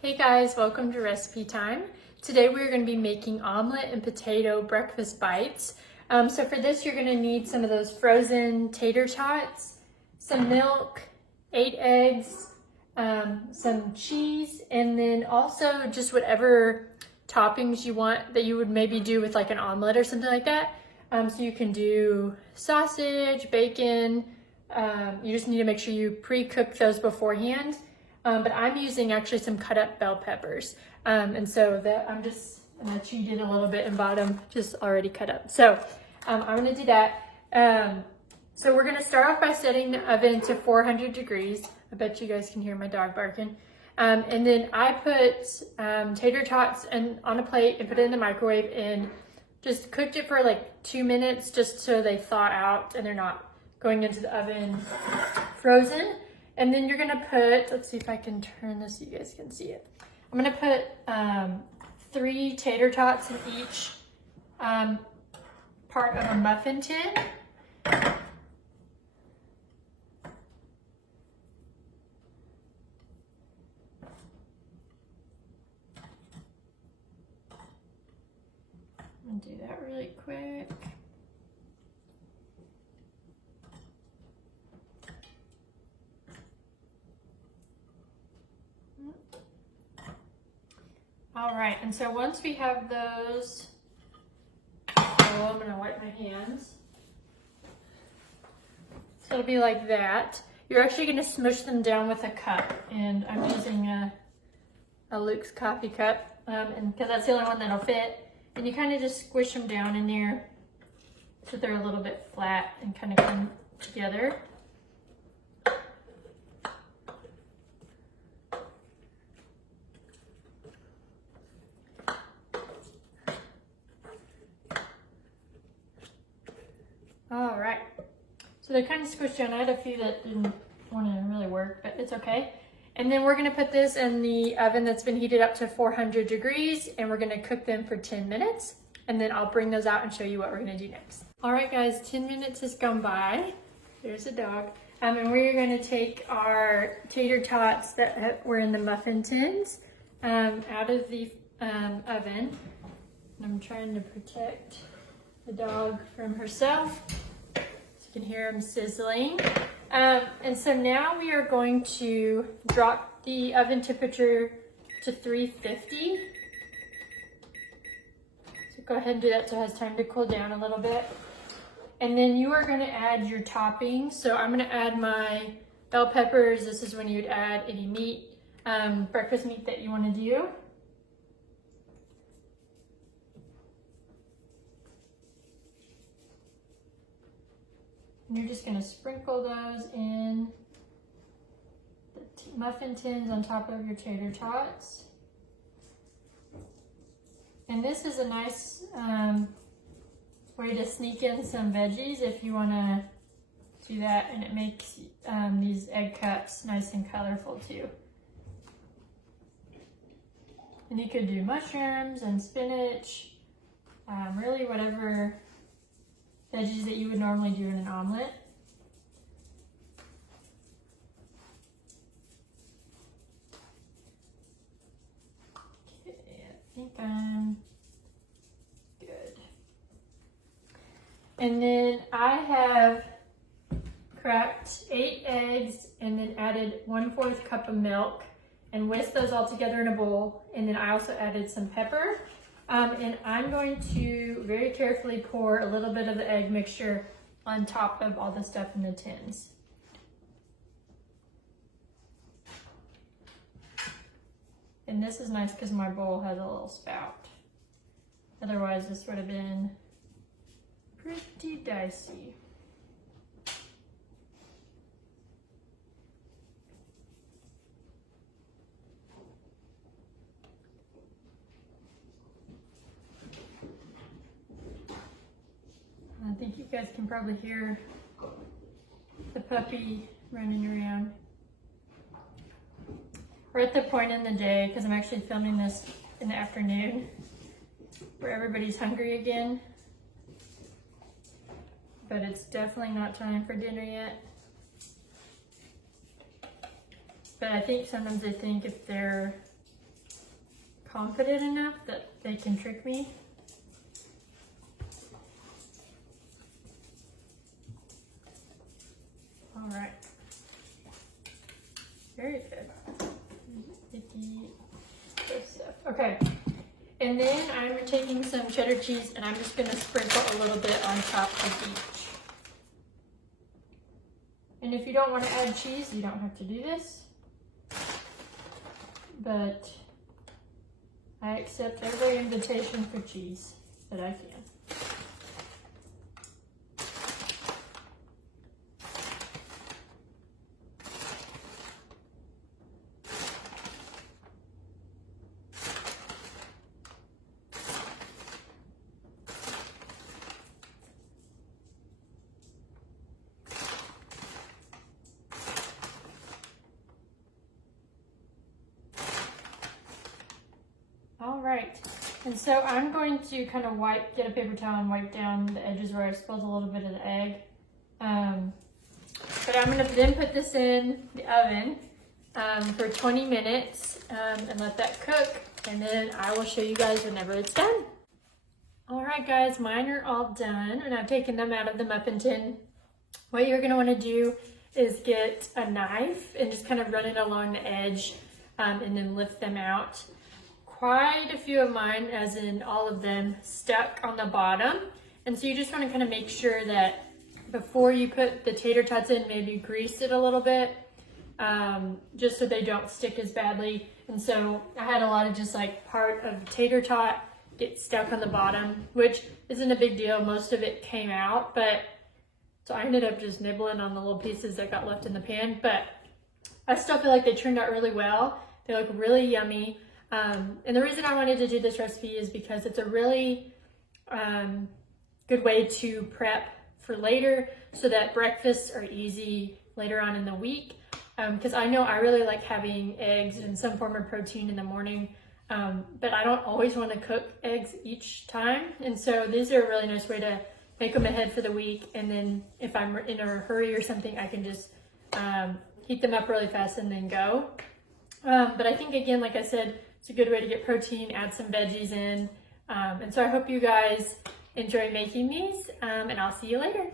Hey guys, welcome to Recipe Time. Today we're going to be making omelet and potato breakfast bites. So for this you're going to need some of those frozen tater tots, some milk, 8 eggs, some cheese, and then also just whatever toppings you want that you would maybe do with like an omelet or something like that. So you can do sausage, bacon. You just need to make sure you pre-cook those beforehand. But I'm using actually some cut up bell peppers. And so that I'm gonna cheat it a little bit and bought them just already cut up. So I'm gonna do that. So we're gonna start off by setting the oven to 400 degrees. I bet you guys can hear my dog barking. And then I put tater tots on a plate and put it in the microwave and just cooked it for like 2 minutes just so they thaw out and they're not going into the oven frozen. And then you're gonna put, let's see if I can turn this so you guys can see it. I'm gonna put 3 tater tots in each part of a muffin tin. I'm gonna do that really quick. All right, and so once we have those, I'm gonna wipe my hands. So it'll be like that. You're actually gonna smush them down with a cup, and I'm using a Luke's coffee cup, and because that's the only one that'll fit. And you kind of just squish them down in there so they're a little bit flat and kind of come together. All right, so they're kind of squished down. I had a few that didn't want to really work, but it's okay. And then we're gonna put this in the oven that's been heated up to 400 degrees, and we're gonna cook them for 10 minutes. And then I'll bring those out and show you what we're gonna do next. All right guys, 10 minutes has gone by. There's a dog. And we're gonna take our tater tots that were in the muffin tins out of the oven. And I'm trying to protect the dog from herself. So you can hear them sizzling. And so now we are going to drop the oven temperature to 350. So go ahead and do that so it has time to cool down a little bit. And then you are going to add your toppings. So I'm going to add my bell peppers. This is when you would add any meat, breakfast meat that you want to do. And you're just gonna sprinkle those in the muffin tins on top of your tater tots. And this is a nice way to sneak in some veggies if you wanna do that, and it makes these egg cups nice and colorful too. And you could do mushrooms and spinach, really whatever veggies that you would normally do in an omelet. Okay, I think I'm good. And then I have cracked 8 eggs and then added 1/4 cup of milk and whisked those all together in a bowl. And then I also added some pepper. And I'm going to very carefully pour a little bit of the egg mixture on top of all the stuff in the tins. And this is nice because my bowl has a little spout. Otherwise this would have been pretty dicey. I think you guys can probably hear the puppy running around. We're at the point in the day, because I'm actually filming this in the afternoon, where everybody's hungry again. But it's definitely not time for dinner yet. But I think sometimes they think if they're confident enough that they can trick me. All right. Very good. Icky stuff. Okay. And then I'm taking some cheddar cheese and I'm just going to sprinkle a little bit on top of each. And if you don't want to add cheese, you don't have to do this. But I accept every invitation for cheese that I can. All right, and so I'm going to kind of get a paper towel and wipe down the edges where I spilled a little bit of the egg. But I'm gonna then put this in the oven for 20 minutes and let that cook, and then I will show you guys whenever it's done. All right guys, mine are all done and I've taken them out of the muffin tin. What you're gonna wanna do is get a knife and just kind of run it along the edge and then lift them out. Quite a few of mine, as in all of them, stuck on the bottom. And so you just want to kind of make sure that before you put the tater tots in, maybe grease it a little bit, just so they don't stick as badly. And so I had a lot of just like part of the tater tot get stuck on the bottom, which isn't a big deal. Most of it came out, but so I ended up just nibbling on the little pieces that got left in the pan. But I still feel like they turned out really well. They look really yummy. And the reason I wanted to do this recipe is because it's a really good way to prep for later so that breakfasts are easy later on in the week. Because I know I really like having eggs and some form of protein in the morning, but I don't always want to cook eggs each time. And so these are a really nice way to make them ahead for the week. And then if I'm in a hurry or something, I can just heat them up really fast and then go. But I think, again, like I said, it's a good way to get protein, add some veggies in. And so I hope you guys enjoy making these, and I'll see you later.